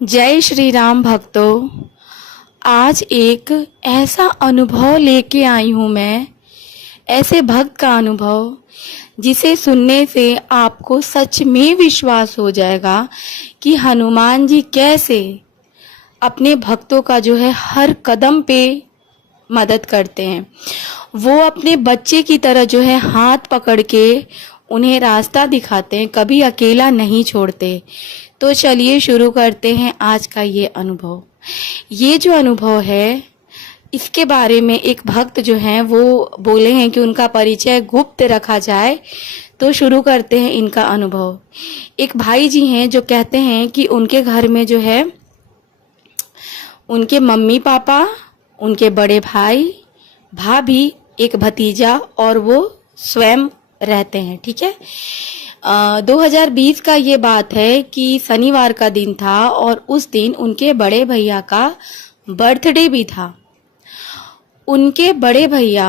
जय श्री राम भक्तों। आज एक ऐसा अनुभव लेके आई हूँ मैं, ऐसे भक्त का अनुभव जिसे सुनने से आपको सच में विश्वास हो जाएगा कि हनुमान जी कैसे अपने भक्तों का जो है हर कदम पे मदद करते हैं। वो अपने बच्चे की तरह जो है हाथ पकड़ के उन्हें रास्ता दिखाते हैं, कभी अकेला नहीं छोड़ते। तो चलिए शुरू करते हैं आज का ये अनुभव। ये जो अनुभव है इसके बारे में एक भक्त जो हैं वो बोले हैं कि उनका परिचय गुप्त रखा जाए। तो शुरू करते हैं इनका अनुभव। एक भाई जी हैं जो कहते हैं कि उनके घर में जो है उनके मम्मी पापा, उनके बड़े भाई, भाभी, एक भतीजा और वो स्वयं रहते हैं। ठीक है। 2020 का ये बात है कि शनिवार का दिन था और उस दिन उनके बड़े भैया का बर्थडे भी था। उनके बड़े भैया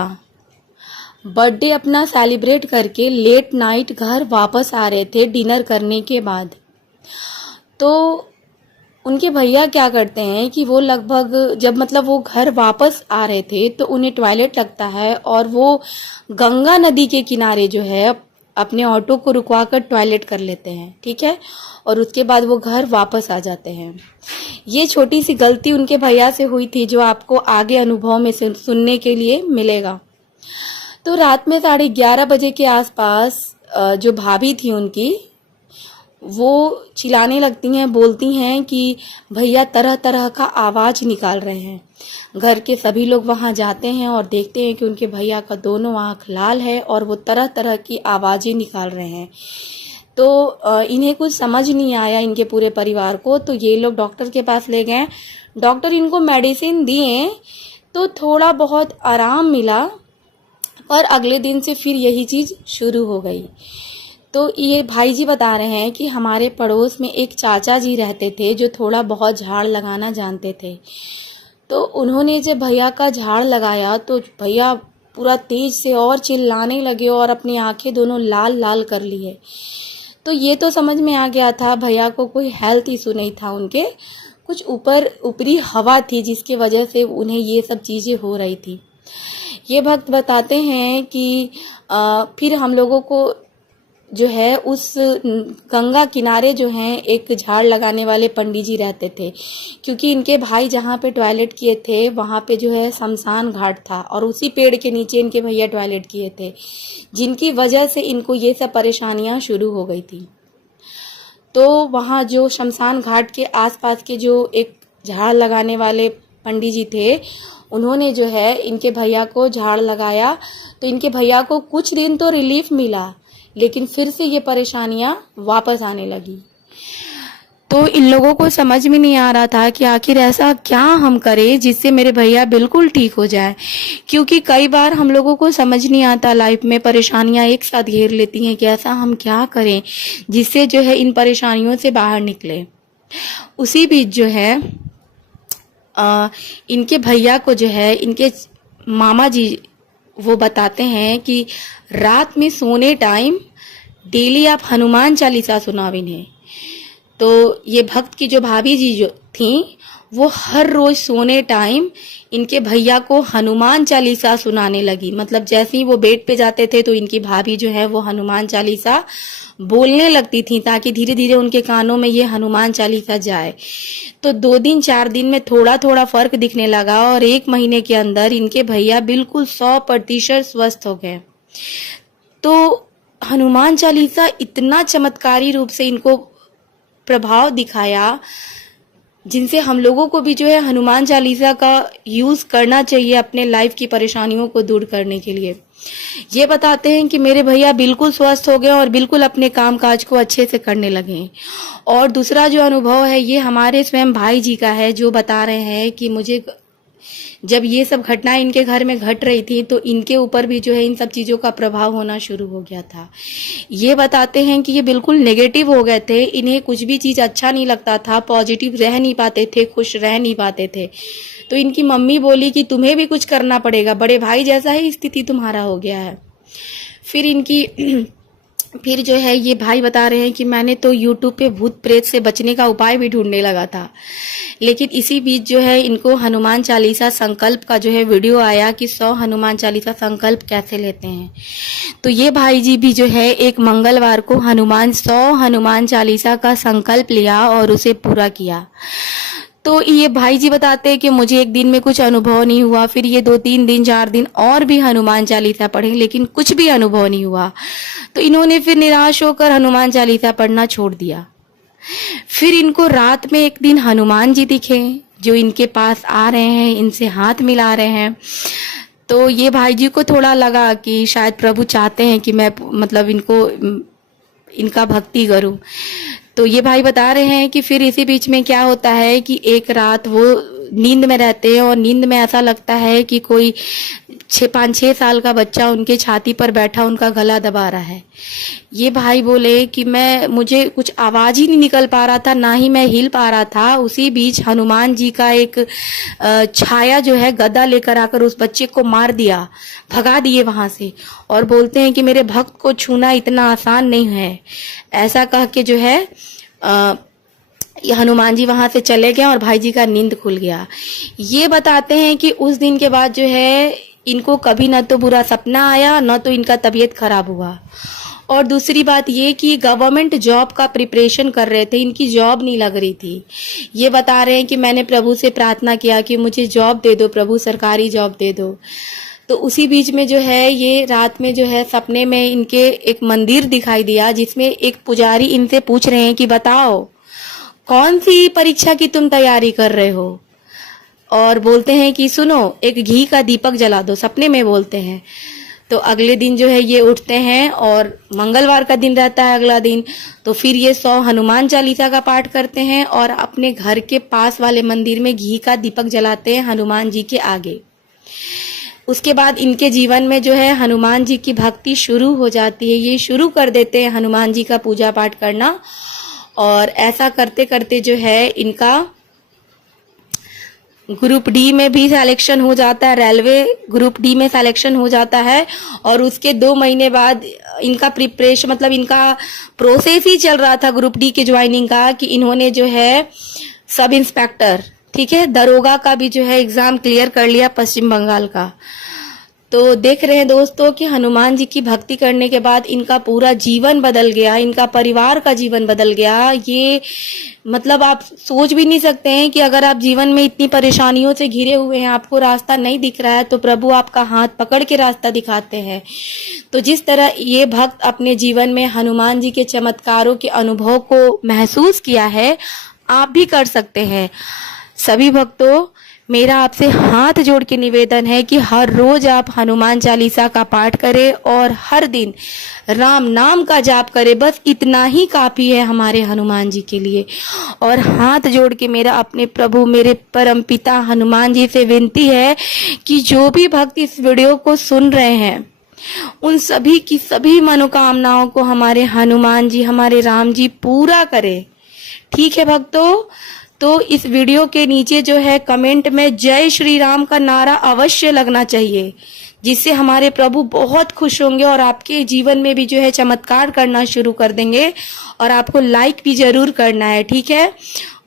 बर्थडे अपना सेलिब्रेट करके लेट नाइट घर वापस आ रहे थे डिनर करने के बाद। तो उनके भैया क्या करते हैं कि वो लगभग जब वो घर वापस आ रहे थे तो उन्हें टॉयलेट लगता है और वो गंगा नदी के किनारे जो है अपने ऑटो को रुकवा कर टॉयलेट कर लेते हैं। ठीक है। और उसके बाद वो घर वापस आ जाते हैं। ये छोटी सी गलती उनके भैया से हुई थी जो आपको आगे अनुभव में सुनने के लिए मिलेगा। तो रात में 11:30 बजे के आसपास जो भाभी थी उनकी, वो चिल्लाने लगती हैं, बोलती हैं कि भैया तरह तरह का आवाज निकाल रहे हैं। घर के सभी लोग वहां जाते हैं और देखते हैं कि उनके भैया का दोनों आंख लाल है और वो तरह तरह की आवाजें निकाल रहे हैं। तो इन्हें कुछ समझ नहीं आया, इनके पूरे परिवार को। तो ये लोग डॉक्टर के पास ले गए। डॉक्टर इनको मेडिसिन दिए तो थोड़ा बहुत आराम मिला, पर अगले दिन से फिर यही चीज शुरू हो गई। तो ये भाई जी बता रहे हैं कि हमारे पड़ोस में एक चाचा जी रहते थे जो थोड़ा बहुत झाड़ लगाना जानते थे। तो उन्होंने जब भैया का झाड़ लगाया तो भैया पूरा तेज से और चिल्लाने लगे और अपनी आंखें दोनों लाल लाल कर लिए। तो ये तो समझ में आ गया था भैया को कोई हेल्थ इशू नहीं था, उनके कुछ ऊपरी हवा थी जिसकी वजह से उन्हें ये सब चीजें हो रही थी। ये भक्त बताते हैं कि फिर हम लोगों को जो है उस गंगा किनारे जो है एक झाड़ लगाने वाले पंडित जी रहते थे, क्योंकि इनके भाई जहाँ पे टॉयलेट किए थे वहाँ पे जो है शमशान घाट था और उसी पेड़ के नीचे इनके भैया टॉयलेट किए थे, जिनकी वजह से इनको ये सब परेशानियां शुरू हो गई थी। तो वहाँ जो शमशान घाट के आसपास के जो एक झाड़ लगाने वाले पंडित जी थे, उन्होंने जो है इनके भैया को झाड़ लगाया। तो इनके भैया को कुछ दिन तो रिलीफ मिला, लेकिन फिर से ये परेशानियां वापस आने लगी। तो इन लोगों को समझ में नहीं आ रहा था कि आखिर ऐसा क्या हम करें जिससे मेरे भैया बिल्कुल ठीक हो जाए, क्योंकि कई बार हम लोगों को समझ नहीं आता, लाइफ में परेशानियां एक साथ घेर लेती हैं कि ऐसा हम क्या करें जिससे जो है इन परेशानियों से बाहर निकले। उसी बीच जो है इनके भैया को जो है इनके मामा जी वो बताते हैं कि रात में सोने टाइम डेली आप हनुमान चालीसा सुनाविन। तो ये भक्त की जो भाभी जी जो थी वो हर रोज सोने टाइम इनके भैया को हनुमान चालीसा सुनाने लगी। जैसे ही वो बेड पे जाते थे तो इनकी भाभी जो है वो हनुमान चालीसा बोलने लगती थी ताकि धीरे धीरे उनके कानों में ये हनुमान चालीसा जाए। तो 2 दिन 4 दिन में थोड़ा थोड़ा फर्क दिखने लगा और 1 महीने के अंदर इनके भैया बिल्कुल 100% स्वस्थ हो गए। तो हनुमान चालीसा इतना चमत्कारी रूप से इनको प्रभाव दिखाया, जिनसे हम लोगों को भी जो है हनुमान चालीसा का यूज करना चाहिए अपने लाइफ की परेशानियों को दूर करने के लिए। ये बताते हैं कि मेरे भैया बिल्कुल स्वस्थ हो गए और बिल्कुल अपने काम काज को अच्छे से करने लगे। और दूसरा जो अनुभव है ये हमारे स्वयं भाई जी का है, जो बता रहे हैं कि मुझे जब ये सब घटनाएं इनके घर में घट रही थी तो इनके ऊपर भी जो है इन सब चीजों का प्रभाव होना शुरू हो गया था। ये बताते हैं कि ये बिल्कुल नेगेटिव हो गए थे, इन्हें कुछ भी चीज अच्छा नहीं लगता था, पॉजिटिव रह नहीं पाते थे, खुश रह नहीं पाते थे। तो इनकी मम्मी बोली कि तुम्हें भी कुछ करना पड़ेगा, बड़े भाई जैसा ही स्थिति तुम्हारा हो गया है। फिर इनकी फिर जो है ये भाई बता रहे हैं कि मैंने तो यूट्यूब पे भूत प्रेत से बचने का उपाय भी ढूंढने लगा था, लेकिन इसी बीच जो है इनको हनुमान चालीसा संकल्प का जो है वीडियो आया कि 100 हनुमान चालीसा संकल्प कैसे लेते हैं। तो ये भाई जी भी जो है एक मंगलवार को 100 हनुमान चालीसा का संकल्प लिया और उसे पूरा किया। तो ये भाई जी बताते हैं कि मुझे एक दिन में कुछ अनुभव नहीं हुआ, फिर ये 2-3 दिन 4 दिन और भी हनुमान चालीसा पढ़े, लेकिन कुछ भी अनुभव नहीं हुआ। तो इन्होंने फिर निराश होकर हनुमान चालीसा पढ़ना छोड़ दिया। फिर इनको रात में एक दिन हनुमान जी दिखे जो इनके पास आ रहे हैं, इनसे हाथ मिला रहे हैं। तो ये भाई जी को थोड़ा लगा कि शायद प्रभु चाहते हैं कि मैं मतलब इनका भक्ति करूं। तो ये भाई बता रहे हैं कि फिर इसी बीच में क्या होता है कि एक रात वो नींद में रहते हैं और नींद में ऐसा लगता है कि कोई 5-6 साल का बच्चा उनके छाती पर बैठा उनका गला दबा रहा है। ये भाई बोले कि मुझे कुछ आवाज ही नहीं निकल पा रहा था, ना ही मैं हिल पा रहा था। उसी बीच हनुमान जी का एक छाया जो है गदा लेकर आकर उस बच्चे को मार दिया, भगा दिए वहां से, और बोलते हैं कि मेरे भक्त को छूना इतना आसान नहीं है। ऐसा कह के जो है ये हनुमान जी वहां से चले गए और भाई जी का नींद खुल गया। ये बताते हैं कि उस दिन के बाद जो है इनको कभी ना तो बुरा सपना आया, ना तो इनका तबीयत खराब हुआ। और दूसरी बात ये कि गवर्नमेंट जॉब का प्रिपरेशन कर रहे थे, इनकी जॉब नहीं लग रही थी। ये बता रहे हैं कि मैंने प्रभु से प्रार्थना किया कि मुझे जॉब दे दो प्रभु, सरकारी जॉब दे दो। तो उसी बीच में जो है ये रात में जो है सपने में इनके एक मंदिर दिखाई दिया, जिसमें एक पुजारी इनसे पूछ रहे हैं कि बताओ कौन सी परीक्षा की तुम तैयारी कर रहे हो। और बोलते हैं कि सुनो एक घी का दीपक जला दो, सपने में बोलते हैं। तो अगले दिन जो है ये उठते हैं और मंगलवार का दिन रहता है अगला दिन, तो फिर ये 100 हनुमान चालीसा का पाठ करते हैं और अपने घर के पास वाले मंदिर में घी का दीपक जलाते हैं हनुमान जी के आगे। उसके बाद इनके जीवन में जो है हनुमान जी की भक्ति शुरू हो जाती है। ये शुरू कर देते हैं हनुमान जी का पूजा पाठ करना, और ऐसा करते करते जो है इनका ग्रुप डी में भी सिलेक्शन हो जाता है, रेलवे ग्रुप डी में सिलेक्शन हो जाता है। और उसके 2 महीने बाद इनका प्रिपरेशन मतलब इनका प्रोसेस ही चल रहा था ग्रुप डी के ज्वाइनिंग का, कि इन्होंने जो है सब इंस्पेक्टर, ठीक है, दरोगा का भी जो है एग्जाम क्लियर कर लिया पश्चिम बंगाल का। तो देख रहे हैं दोस्तों कि हनुमान जी की भक्ति करने के बाद इनका पूरा जीवन बदल गया, इनका परिवार का जीवन बदल गया। ये मतलब आप सोच भी नहीं सकते हैं कि अगर आप जीवन में इतनी परेशानियों से घिरे हुए हैं, आपको रास्ता नहीं दिख रहा है, तो प्रभु आपका हाथ पकड़ के रास्ता दिखाते हैं। तो जिस तरह ये भक्त अपने जीवन में हनुमान जी के चमत्कारों के अनुभव को महसूस किया है, आप भी कर सकते हैं। सभी भक्तों, मेरा आपसे हाथ जोड़ के निवेदन है कि हर रोज आप हनुमान चालीसा का पाठ करें और हर दिन राम नाम का जाप करें। बस इतना ही काफी है हमारे हनुमान जी के लिए। और हाथ जोड़ के मेरा अपने प्रभु, मेरे परम पिता हनुमान जी से विनती है कि जो भी भक्त इस वीडियो को सुन रहे हैं, उन सभी की सभी मनोकामनाओं को हमारे हनुमान जी, हमारे राम जी पूरा करे। ठीक है भक्तों, तो इस वीडियो के नीचे जो है कमेंट में जय श्री राम का नारा अवश्य लगना चाहिए, जिससे हमारे प्रभु बहुत खुश होंगे और आपके जीवन में भी जो है चमत्कार करना शुरू कर देंगे। और आपको लाइक भी जरूर करना है, ठीक है।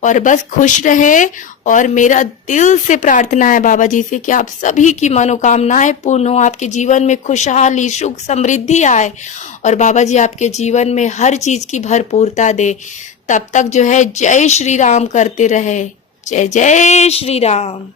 और बस खुश रहे, और मेरा दिल से प्रार्थना है बाबा जी से कि आप सभी की मनोकामनाएं पूर्ण हो, आपके जीवन में खुशहाली, सुख, समृद्धि आए, और बाबा जी आपके जीवन में हर चीज की भरपूरता दे। तब तक जो है जय श्री राम करते रहे। जय जय श्री राम।